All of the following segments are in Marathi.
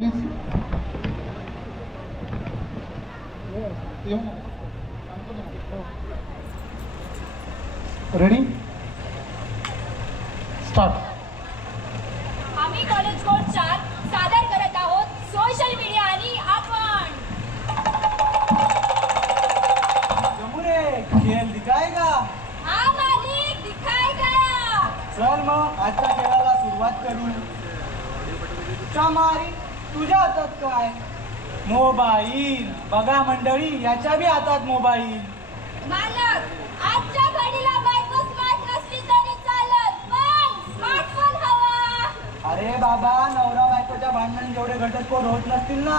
Ready start. आम्ही कॉलेज कोड 4 सादर करत आहोत सोशल मीडिया आणि आपण. जमुने खेळ दिखाएगा. हा मालिक दिखाएगा. चल मग आजच्या खेळाला सुरुवात करू. चमारी तुझ्या हातात काय? मोबाईल. बघा मंडळी, याच्या बी हातात मोबाईल. मालक आजच्या घडीला बायको स्मार्ट नसली तरी चालत, पण स्मार्टफोन हवा. अरे बाबा, नवरा बायकोच्या भांडण जेवढे घटस्फोट होत नसतील ना,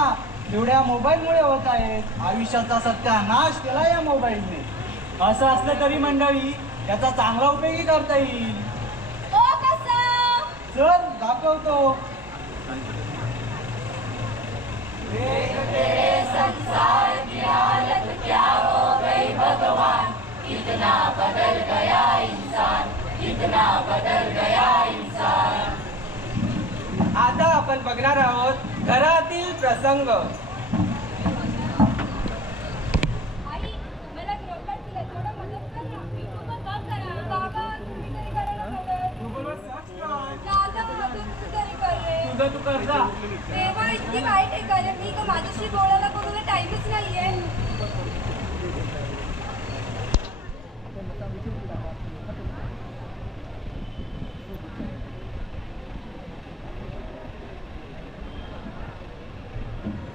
तेवढ्या मोबाईलमुळे होत आहेत. आयुष्याचा सत्यानाश केला या मोबाईलने. असं असलं तरी मंडळी, याचा चांगला उपयोगही करता येईल. तो कसा? चल दाखवतो. संसार की हालत क्या हो गई भगवान, कितना बदल गया इंसान, कितना बदल गया इंसान. आता आपण बघणार आहोत घरातील प्रसंग. आई मला ग्रोकर दिलं, थोडं मदत कर ना. YouTubeवर काम करा. बाबा तुम्ही तरी करायला मदत. दादा मदत तू तरी कर रे. तुझं तू कर जा. तेव्हा इतकी वाईट आहे का रे मी, का माझ्याशी बोलायला कोणाला टाईमच नाहीये.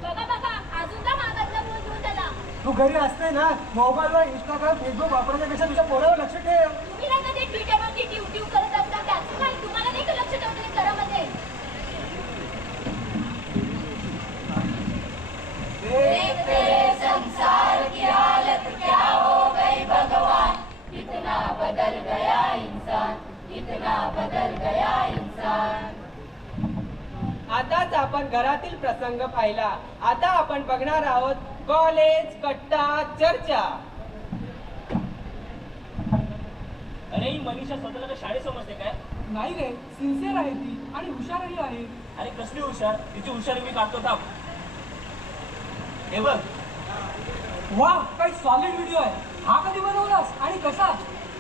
बघा बघा अजून का मागातला फोन घेऊन त्याला. तू घरी असते ना, मोबाईलवर इंस्टाग्राम फेसबुक वापरण्यापेक्षा तुझ्या पोरावर लक्ष ठेव. तुम्ही नाही कधी ट्विटरवरती ट्यूब करत असता, त्याचं काय तुम्हाला नाही का लक्ष ठेवते घरामध्ये. संसार की हालत क्या हो गई भगवान, कितना बदल गया इंसान, कितना बदल गया इंसान. आताच आपण घरातील प्रसंग पाहिला. आता आपण बघणार आहोत कॉलेज कट्टा चर्चा. अरे ही मनीषा स्वतःला शाळेत समजते काय? नाही रे, सिन्सिअर आहे ती आणि हुशारही आहे. अरे कसली हुशार, तिची हुशारी मी काढतो थांब. हे बघ. वा, काय सॉलिड व्हिडिओ आहे. हा कधी बनवलास आणि कसा?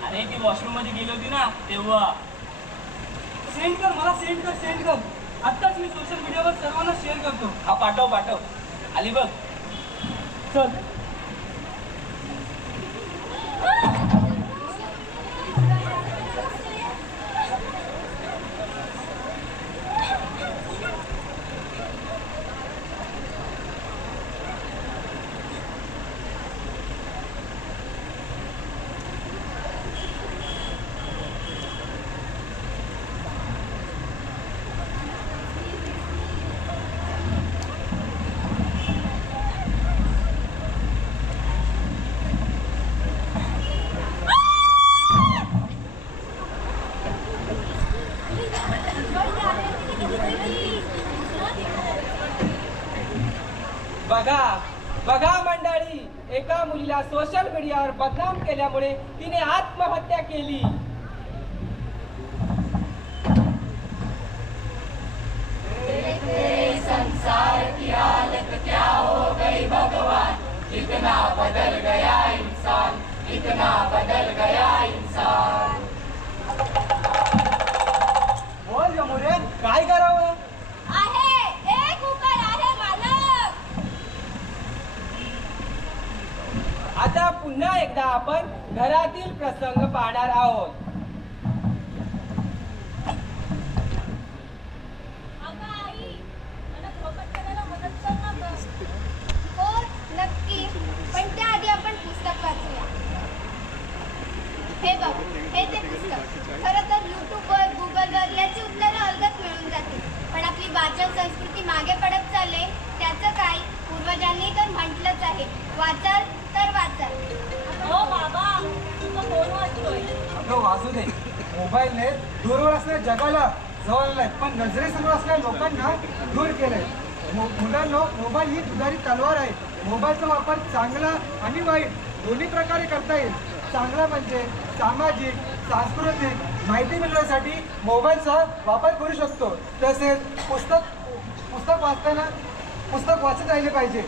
अरे ती वॉशरूम मध्ये गेली होती ना तेव्हा. सेंड कर मला, सेंड कर. आत्ताच मी सोशल मीडियावर सर्वांना शेअर करतो. हा पाठव. आली बघ. चल. बघा मंडळी, एका मुलीला सोशल मीडियावर बदनाम केल्यामुळे तिने आत्महत्या केली. संसार की हालत क्या हो गई भगवान, कितना बदल गया इंसान, कितना बदल गया इंसान. बोल यमुने, काय करावं? आहे एक उपाय आहे मालक. आता पुन्हा एकदा आपण घरातील प्रसंग पाहणार आहोत. अगं आई, मला प्रकट करायला मदत कर ना गं. हो नक्की, पण त्याआधी आपण पुस्तक वाचूया. हे बघ, हे ते पुस्तक. खरं तर युट्यूबवर गुगलवर याची उत्तरं अलगद मिळून जातील, पण आपली वाचन संस्कृती मागे पडत चालले. त्याचं काय, पूर्वजांनी तर म्हटलंच आहे, वाचाल तर वाचाल. हो बाबा, तुझा फोन वाचतोय. अगं वाजू दे. मोबाईलने दूरवर असलेल्या जगाला जवळ आणलंय, पण नजरेसमोर असलेल्या लोकांना दूर केलंय. मुलांनो, मोबाईल ही दुधारी तलवार आहे. मोबाईलचा वापर चांगला आणि वाईट दोन्ही प्रकारे करता येईल. चांगला म्हणजे सामाजिक, सांस्कृतिक माहिती मिळवण्यासाठी मोबाईलचा वापर करू शकतो. तसेच पुस्तक वाचत राहिले पाहिजे.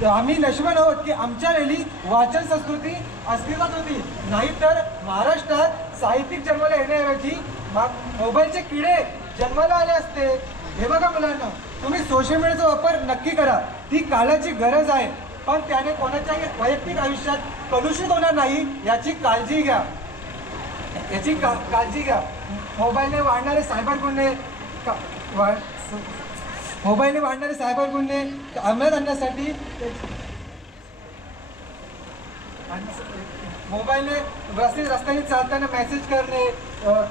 तर आम्ही नशिबान आहोत की आमच्या वेळी वाचन संस्कृती अस्तित्वात होती, नाहीतर महाराष्ट्रात साहित्यिक जन्माला येण्याऐवजी मोबाईलचे किडे जन्माला आले असते. हे बघा मुलांना, तुम्ही सोशल मीडियाचा वापर नक्की करा, ती काळाची गरज आहे, पण त्याने कोणाच्याही वैयक्तिक आयुष्यात कलुषित होणार नाही याची काळजी घ्या. काळजी घ्या. मोबाईलने वाढणारे सायबर गुन्हे अंमलात आणण्यासाठी मोबाईलने रस्त्याने चालताना मेसेज करणे,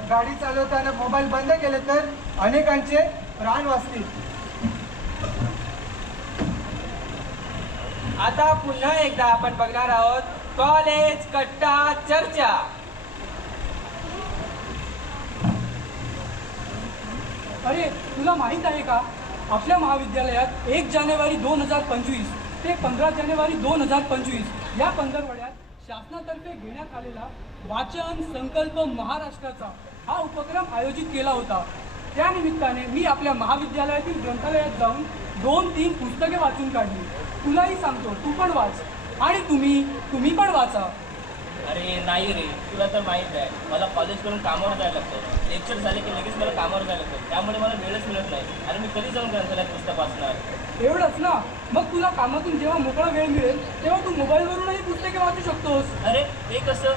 गाडी चालवताना मोबाईल बंद केले तर अनेकांचे प्राण वाचतील. आता पुन्हा एकदा आपण बघणार आहोत कॉलेज कट्टा चर्चा. अरे तुला माहीत आहे का, आपल्या महाविद्यालयात 1 जानेवारी 2025 ते 15 जानेवारी 2025 या पंधरवड्यात शासनातर्फे घेण्यात आलेला वाचन संकल्प महाराष्ट्राचा हा उपक्रम आयोजित केला होता. त्यानिमित्ताने मी आपल्या महाविद्यालयातील ग्रंथालयात जाऊन 2-3 पुस्तके वाचून काढली. तुलाही सांगतो, तू पण वाच आणि तुम्ही पण वाचा. अरे नाही रे, तुला तर माहीत आहे मला कॉलेज करून कामावर जायला लागतं. लेक्चर झाले की लगेच मला कामावर जायला लागतं, त्यामुळे मला वेळच मिळत नाही. आणि मी कधी जाऊन ग्रंथालयात पुस्तक वाचणार? एवढंच ना, मग तुला कामातून जेव्हा मोकळा वेळ मिळेल तेव्हा तू मोबाईलवरूनही पुस्तके वाचू शकतोस. अरे हे कसं?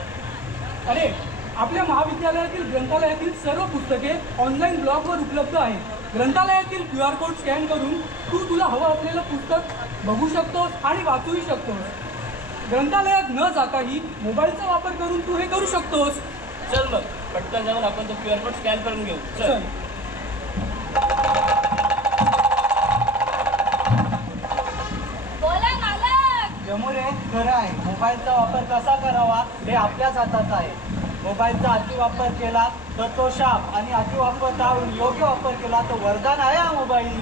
अरे आपल्या महाविद्यालयातील ग्रंथालयातील सर्व पुस्तके ऑनलाईन ब्लॉगवर उपलब्ध आहेत. ग्रंथालयातील QR कोड स्कॅन करून तुला हवं असलेलं पुस्तक बघू शकतोस आणि वाचूही शकतोस. ग्रंथालयात न जाताही मोबाईलचा वापर करून तू हे करू शकतोस. चल मग पटकन जाऊन आपण तो QR कोड स्कॅन करून घेऊ. चल. बोला मालक. जमुरे खरं आहे, मोबाईलचा वापर कसा करावा हे आपल्याच हातात आहे. मोबाईलचा अतिवापर केला तर तो शाप आणि अतिवापर टाळून योग्य वापर केला तर वरदान आहे हा मोबाईल.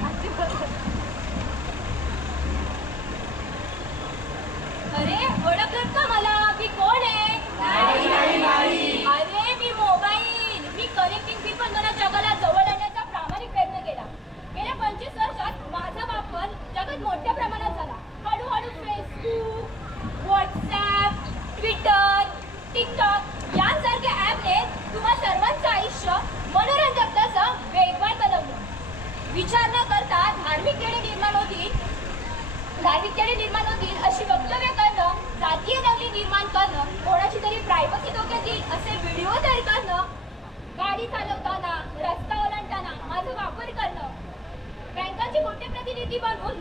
अरे ओळखलं का मला? मी कोण आहे? अरे मी मोबाईल. मी कनेक्टिंग पीपल मला जगाला जवळ आणण्याचा प्रामाणिक प्रयत्न केला. गेल्या 25 वर्षात माझा वापर जगात मोठ्या प्रमाणात झाला. हळूहळू फेसबुक, व्हॉट्सॲप, ट्विटर, टिकटॉक यांसारख्या ॲपने तुम्हा सर्वांचं आयुष्य मनोरंजक तसं वेगवान बनवलं. विचार न करता धार्मिक तेढे निर्माण होतील अशी वक्तव्य करणं, जातीय दंगली निर्माण करणं, कोणाची तरी प्रायव्हसी धोक्यात येईल असे व्हिडिओ तयार करणं, गाडी चालवताना, रस्ता ओलांडताना माझा वापर करणं, बँकांचे मोठे प्रतिनिधी बनवून